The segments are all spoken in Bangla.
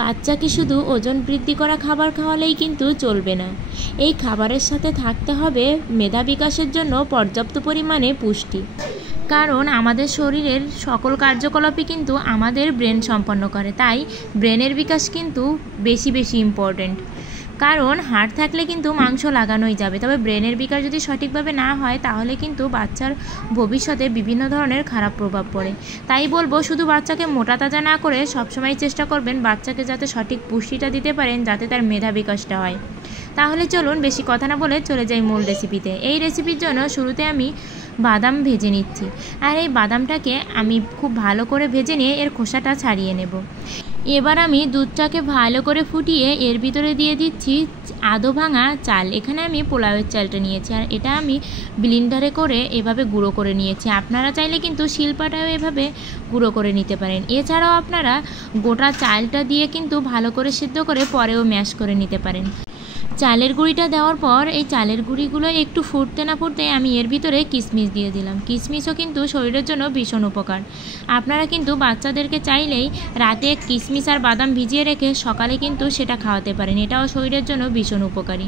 বাচ্চাকে শুধু ওজন বৃদ্ধি করা খাবার খাওয়ালেই কিন্তু চলবে না। এই খাবারের সাথে থাকতে হবে মেধা বিকাশের জন্য পর্যাপ্ত পরিমাণে পুষ্টি। কারণ আমাদের শরীরের সকল কার্যকলাপই কিন্তু আমাদের ব্রেন সম্পন্ন করে, তাই ব্রেনের বিকাশ কিন্তু বেশি বেশি ইম্পর্ট্যান্ট। কারণ হাড় থাকলে কিন্তু মাংস লাগানোই যাবে, তবে ব্রেনের বিকাশ যদি সঠিকভাবে না হয় তাহলে কিন্তু বাচ্চার ভবিষ্যতে বিভিন্ন ধরনের খারাপ প্রভাব পড়ে। তাই বলবো শুধু বাচ্চাকে মোটা তাজা না করে সবসময় চেষ্টা করবেন বাচ্চাকে যাতে সঠিক পুষ্টিটা দিতে পারেন, যাতে তার মেধা বিকাশটা হয়। তাহলে চলুন বেশি কথা না বলে চলে যাই মূল রেসিপিতে। এই রেসিপির জন্য শুরুতে আমি বাদাম ভেজে নিচ্ছি, আর এই বাদামটাকে আমি খুব ভালো করে ভেজে নিয়ে এর খোসাটা ছাড়িয়ে নেব। এবার আমি দুধটাকে ভালো করে ফুটিয়ে এর ভিতরে দিয়ে দিচ্ছি আধো ভাঙা চাল। এখানে আমি পোলাওয়ের চালটা নিয়েছি, আর এটা আমি ব্লেন্ডারে করে এভাবে গুঁড়ো করে নিয়েছি। আপনারা চাইলে কিন্তু শিলপাটাও এভাবে গুঁড়ো করে নিতে পারেন। এছাড়াও আপনারা গোটা চালটা দিয়ে কিন্তু ভালো করে সিদ্ধ করে পরেও ম্যাশ করে নিতে পারেন। চালের গুঁড়িটা দেওয়ার পর এই চালের গুঁড়িগুলো একটু ফুটতে না ফুটতে আমি এর ভিতরে কিশমিশ দিয়ে দিলাম। কিশমিশও কিন্তু শরীরের জন্য ভীষণ উপকার। আপনারা কিন্তু বাচ্চাদেরকে চাইলেই রাতে কিশমিশ আর বাদাম ভিজিয়ে রেখে সকালে কিন্তু সেটা খাওয়াতে পারেন, এটাও শরীরের জন্য ভীষণ উপকারী।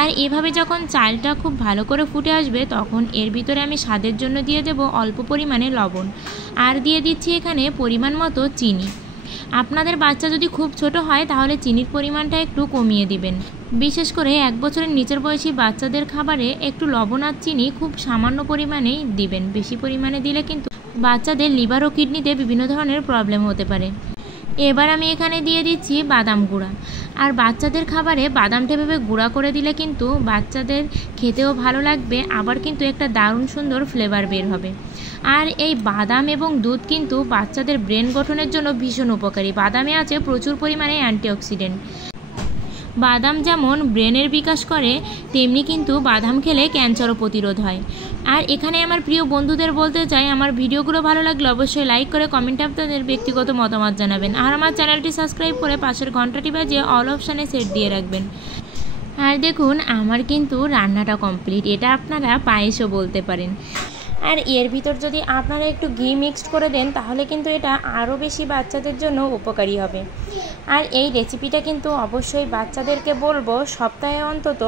আর এভাবে যখন চালটা খুব ভালো করে ফুটে আসবে তখন এর ভিতরে আমি স্বাদের জন্য দিয়ে দেব অল্প পরিমাণে লবণ, আর দিয়ে দিচ্ছি এখানে পরিমাণ মতো চিনি। আপনাদের বাচ্চা যদি খুব ছোট হয় তাহলে চিনির পরিমাণটা একটু কমিয়ে দিবেন। বিশেষ করে 1 বছরের নিচের বয়সী বাচ্চাদের খাবারে একটু লবণ আর চিনি খুব সামান্য পরিমাণেই দিবেন। বেশি পরিমাণে দিলে কিন্তু বাচ্চাদের লিভার ও কিডনিতে বিভিন্ন ধরনের প্রবলেম হতে পারে। এবার আমি এখানে দিয়ে দিচ্ছি বাদাম গুঁড়া। আর বাচ্চাদের খাবারে বাদামটা এভাবে গুঁড়া করে দিলে কিন্তু বাচ্চাদের খেতেও ভালো লাগবে, আবার কিন্তু একটা দারুণ সুন্দর ফ্লেভার বের হবে। আর এই বাদাম এবং দুধ কিন্তু বাচ্চাদের ব্রেন গঠনের জন্য ভীষণ উপকারী। বাদামে আছে প্রচুর পরিমাণে অ্যান্টিঅক্সিডেন্ট। বাদাম যেমন ব্রেনের বিকাশ করে, তেমনি কিন্তু বাদাম খেলে ক্যান্সারও প্রতিরোধ হয়। আর এখানে আমার প্রিয় বন্ধুদের বলতে চাই, আমার ভিডিওগুলো ভালো লাগলে অবশ্যই লাইক করে কমেন্টে আপনাদের ব্যক্তিগত মতামত জানাবেন। আর আমার চ্যানেলটি সাবস্ক্রাইব করে পাশের ঘন্টাটি বাজিয়ে অল অপশানে সেট দিয়ে রাখবেন। আর দেখুন আমার কিন্তু রান্নাটা কমপ্লিট। এটা আপনারা পায়েসও বলতে পারেন। আর এর ভিতর যদি আপনারা একটু ঘি মিক্সড করে দেন তাহলে কিন্তু এটা আরও বেশি বাচ্চাদের জন্য উপকারী হবে। আর এই রেসিপিটা কিন্তু অবশ্যই বাচ্চাদেরকে বলবো সপ্তাহে অন্তত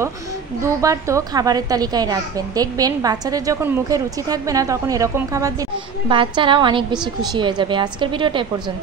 2 বার তো খাবারের তালিকায় রাখবেন। দেখবেন বাচ্চাদের যখন মুখে রুচি থাকবে না তখন এরকম খাবার দিলে বাচ্চারা অনেক বেশি খুশি হয়ে যাবে। আজকের ভিডিওটা এ পর্যন্ত।